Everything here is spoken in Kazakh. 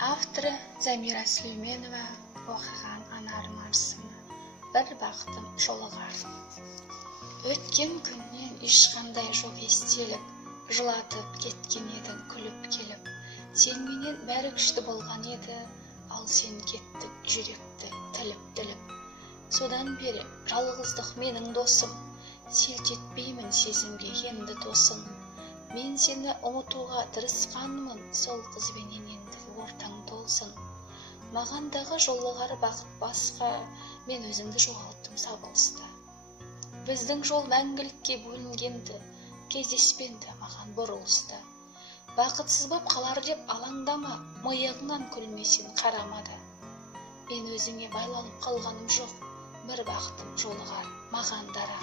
Авторы Замира Сүлейменова, оқыған Анар Марсыны. Бір бақытым жолығар. Өткен күннен ешқандай жоқ естелік, жылатып кеткен едің күліп келіп. Сен менен бәрі күшті болған еді, ал сен кеттің жүректі тіліп. Содан бері жалғыздық менің досым, селт етпеймін сезімге енді тосым. Мен сені ұмытуға тырысқанмын, сол қызбенен енді ортаң толсын. Мағандағы жолығар бақыт басқа, мен өзімді жоғалттым сабылыста. Біздің жол мәңгілікке бөлінгенді, кездеспенді маған бұрылыста. Бақытсыз боп қалар деп алаңдама, миығыңнан күлмесін қарамада. Мен өзіңе байланып қалғаным жоқ, бір бақытым жолығар маған дара.